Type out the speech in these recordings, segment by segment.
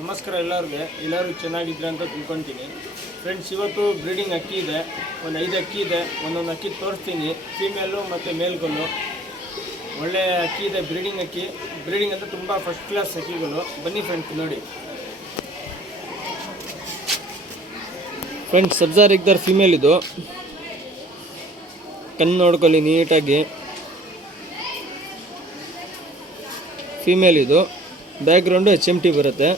ನಮಸ್ಕಾರ ಎಲ್ಲರೂ ಚೆನ್ನಾಗಿದ್ರೆ ಅಂತ ತಿಳ್ಕೊತೀನಿ ಫ್ರೆಂಡ್ಸ್. ಇವತ್ತು ಬ್ರೀಡಿಂಗ್ ಅಕ್ಕಿ ಇದೆ, ಒಂದು 5 ಅಕ್ಕಿ ಇದೆ. ಒಂದೊಂದು ಅಕ್ಕಿ ತೋರಿಸ್ತೀನಿ, ಫೀಮೇಲು ಮತ್ತು ಮೇಲ್ಗಳು. ಒಳ್ಳೆ ಅಕ್ಕಿ ಇದೆ, ಬ್ರೀಡಿಂಗ್ ಅಕ್ಕಿ. ಬ್ರೀಡಿಂಗ್ ಅಂದರೆ ತುಂಬ ಫಸ್ಟ್ ಕ್ಲಾಸ್ ಅಕ್ಕಿಗಳು. ಬನ್ನಿ ಫ್ರೆಂಡ್ಸ್ ನೋಡಿ. ಫ್ರೆಂಡ್ಸ್ ಸಬ್ಜಾರ್ ಎಗ್ದರ್ ಫೀಮೇಲ್ ಇದು. ಕಣ್ಣು ನೋಡ್ಕೊಳ್ಳಿ ನೀಟಾಗಿ. ಫೀಮೇಲ್ ಇದು. ಬ್ಯಾಕ್ಗ್ರೌಂಡು HMT ಬರುತ್ತೆ.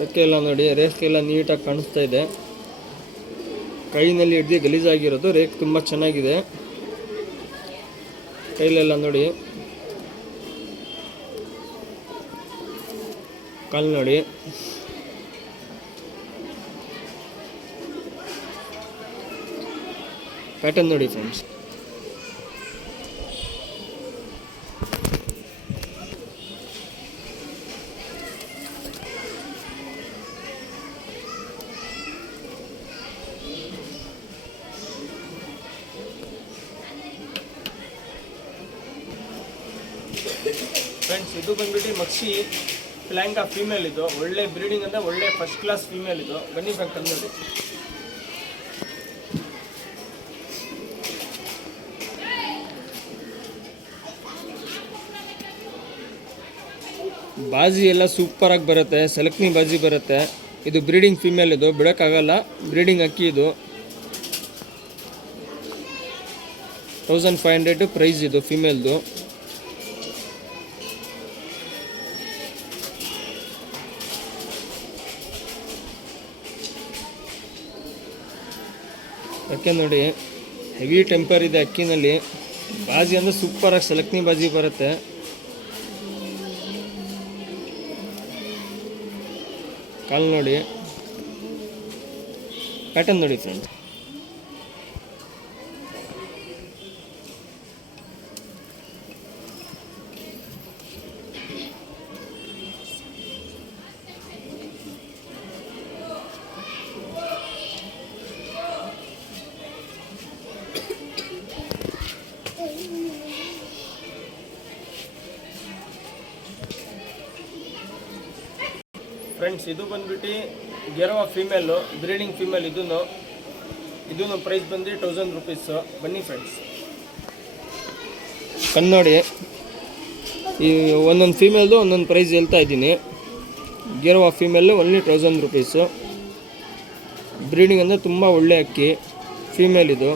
ರೆಕ್ಕೆಲ್ಲ ನೋಡಿ, ರೇಖೆಲ್ಲ ನೀಟಾಗಿ ಕಾಣಿಸ್ತಾ ಇದೆ. ಕೈನಲ್ಲಿ ಹಿಡ್ದು ಗಲೀಜಾಗಿರೋದು, ರೇಖೆ ತುಂಬ ಚೆನ್ನಾಗಿದೆ. ಕೈಲೆಲ್ಲ ನೋಡಿ, ಕಾಲು ನೋಡಿ. ಪ್ಯಾಟರ್ನ್ ನೋಡಿ ಫ್ರೆಂಡ್ಸ್. ಫ್ರೆಂಡ್ಸ್ ಇದು ಬಂದ್ಬಿಟ್ಟು ಮಕ್ಷಿ ಪ್ಲ್ಯಾಂಕಾ ಫೀಮೇಲ್ ಇದು. ಒಳ್ಳೆ ಬ್ರೀಡಿಂಗ್ ಅಂದರೆ ಒಳ್ಳೆ ಫಸ್ಟ್ ಕ್ಲಾಸ್ ಫೀಮೇಲ್ ಇದು. ಬನ್ನಿ ಫ್ರೆಂಡ್ಸ್ ನೋಡಿ. ಬಾಜಿ ಎಲ್ಲ ಸೂಪರಾಗಿ ಬರುತ್ತೆ, ಸೆಲೆಕ್ಟ್ನಿ ಬಾಜಿ ಬರುತ್ತೆ. ಇದು ಬ್ರೀಡಿಂಗ್ ಫೀಮೇಲ್ ಇದು, ಬಿಡೋಕ್ಕಾಗಲ್ಲ. ಬ್ರೀಡಿಂಗ್ ಅಕ್ಕಿ ಇದು. 1500 ಪ್ರೈಸ್ ಇದು ಫೀಮೇಲ್ದು. ಅಕ್ಕಿ ನೋಡಿ, ಹೆವಿ ಟೆಂಪರ್ ಇದೆ ಅಕ್ಕಿನಲ್ಲಿ. ಬಾಜಿ ಅಂದರೆ ಸೂಪರಾಗಿ ಸೆಲೆಕ್ಟ್ನಿ ಬಾಜಿ ಬರುತ್ತೆ. ಕಾಲು ನೋಡಿ, ಪ್ಯಾಟರ್ನ್ ನೋಡಿ ಫ್ರೆಂಡ್ಸ್. ಫ್ರೆಂಡ್ಸ್ ಇದು ಬಂದ್ಬಿಟ್ಟು ಗೆರವಾ ಫೀಮೇಲು, ಬ್ರೀಡಿಂಗ್ ಫೀಮೇಲ್. ಇದೂ ಪ್ರೈಸ್ ಬಂದು 1000 ರೂಪೀಸು. ಬನ್ನಿ ಫ್ರೆಂಡ್ಸ್. ಕನ್ನಡಿ ಈ ಒಂದೊಂದು ಫೀಮೇಲ್ದು ಒಂದೊಂದು ಪ್ರೈಸ್ ಹೇಳ್ತಾ ಇದ್ದೀನಿ. ಗೆರವಾ ಫೀಮೇಲು ಓನ್ಲಿ 1000 ರೂಪೀಸು. ಬ್ರೀಡಿಂಗ್ ಅಂದರೆ ತುಂಬ ಒಳ್ಳೆ ಅಕ್ಕಿ ಫೀಮೇಲ್ ಇದು.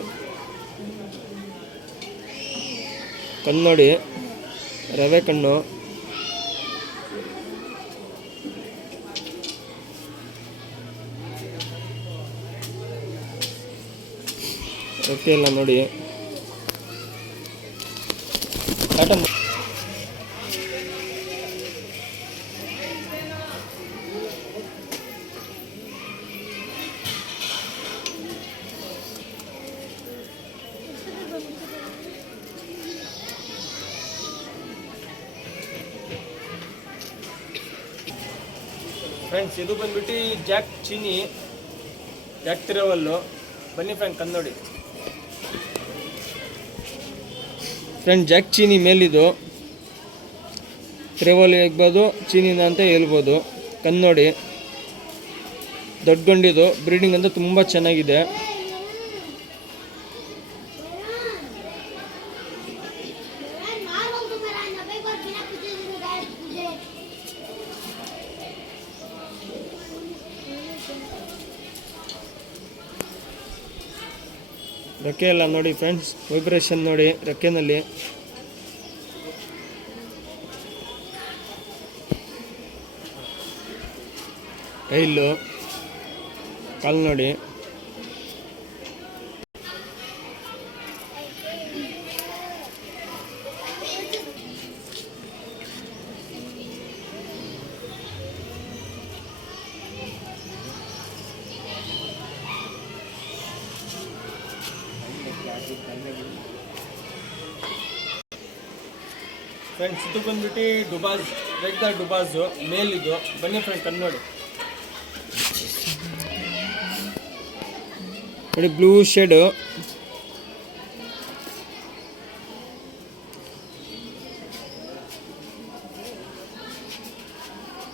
ಕನ್ನಡಿ ರವೆ ಕಣ್ಣು. ಓಕೆ ಎಲ್ಲ ನೋಡಿ, ಪ್ಯಾಟರ್ನ್. ಫ್ರೆಂಡ್ಸ್ ಇದು ಬಂದ್ಬಿಟ್ಟು ಜಾಕ್ ಚೀನಿ, ಜಾಕ್ ತಿರವಲ್ಲು. ಬನ್ನಿ ಫ್ರೆಂಡ್ ಕನ್ನಡಿ. ಫ್ರೆಂಡ್ ಜಾಕ್ ಚೀನಿ ಮೇಲಿದು. ಟ್ರೇವಲ್ ಹೇಳ್ಬೋದು, ಚೀನಿನ ಅಂತ ಹೇಳ್ಬೋದು. ಕನ್ನಡಿ ದೊಡ್ಡ ಗಂಡಿದು. ಬ್ರೀಡಿಂಗ್ ಅಂತ ತುಂಬ ಚೆನ್ನಾಗಿದೆ. ರೆಕ್ಕೆ ಎಲ್ಲ ನೋಡಿ ಫ್ರೆಂಡ್ಸ್, ವೈಬ್ರೇಷನ್ ನೋಡಿ ರೆಕ್ಕೆನಲ್ಲಿ. ಕೈಲು ಕಾಲು ನೋಡಿ. ಫ್ರೆಂಡ್ಸ್ ಇದು ಬಂದ್ಬಿಟ್ಟು ಡುಬಾಜ್, ರೆಗ್ದಾರ್ ಡುಬಾಜು ಮೇಲ್ ಇದು. ಬನ್ನಿ ಫ್ರೆಂಡ್ ಕಣ್ಣು ನೋಡಿ. ನೋಡಿ ಬ್ಲೂ ಶೇಡು,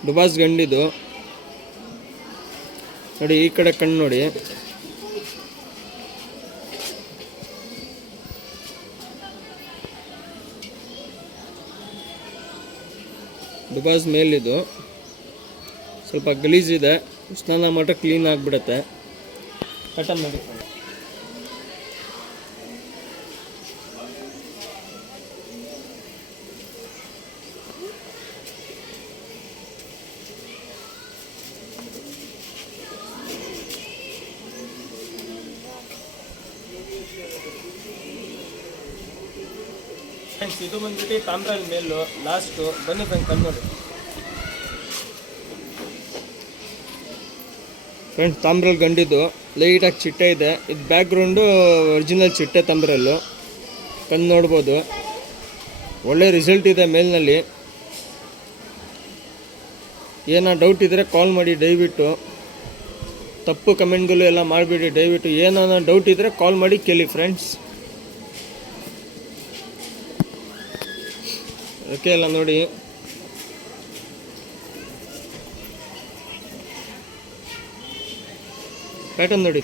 ದುಬಾಸ್ ಗಂಡಿದು ನೋಡಿ. ಈ ಕಡೆ ಕಣ್ಣು ನೋಡಿ, ದುಬಾಸ್ ಮೇಲಿದು ಸ್ವಲ್ಪ ಗಲೀಜಿದೆ, ಸ್ನಾನ ಮಾಡಿದ್ರೆ ಕ್ಲೀನ್ ಆಗಿಬಿಡುತ್ತೆ. ಕಟನ್ ನೋಡಿ. ಫ್ರೆಂಡ್ಸ್ ಇದು ಬಂದ್ಬಿಟ್ಟು ತಾಮ್ರಲ್ಲಿ ಮೇಲು ಲಾಸ್ಟು. ಬನ್ನಿ ಫ್ರೆಂಡ್ ಕಣ್ಣು ನೋಡಿ. ಫ್ರೆಂಡ್ಸ್ ತಾಮ್ರಲ್ಲಿ ಗಂಡಿದ್ದು ಲೈಟಾಗಿ ಚಿಟ್ಟೆ ಇದೆ. ಇದು ಬ್ಯಾಕ್ಗ್ರೌಂಡು ಒರಿಜಿನಲ್ ಚಿಟ್ಟೆ ತಾಮ್ರಲ್ಲು. ಕಣ್ಣು ನೋಡ್ಬೋದು, ಒಳ್ಳೆ ರಿಸಲ್ಟ್ ಇದೆ ಮೇಲ್ನಲ್ಲಿ. ಏನೋ ಡೌಟ್ ಇದ್ದರೆ ಕಾಲ್ ಮಾಡಿ ದಯವಿಟ್ಟು. ತಪ್ಪು ಕಮೆಂಟ್ಗಳು ಎಲ್ಲ ಮಾಡಿಬಿಡಿ ದಯವಿಟ್ಟು. ಏನಾನ ಡೌಟ್ ಇದ್ದರೆ ಕಾಲ್ ಮಾಡಿ ಕೇಳಿ ಫ್ರೆಂಡ್ಸ್. ಓಕೆ ಎಲ್ಲ ನೋಡಿ. ಪ್ಯಾಟರ್ನ್ ನೋಡಿ.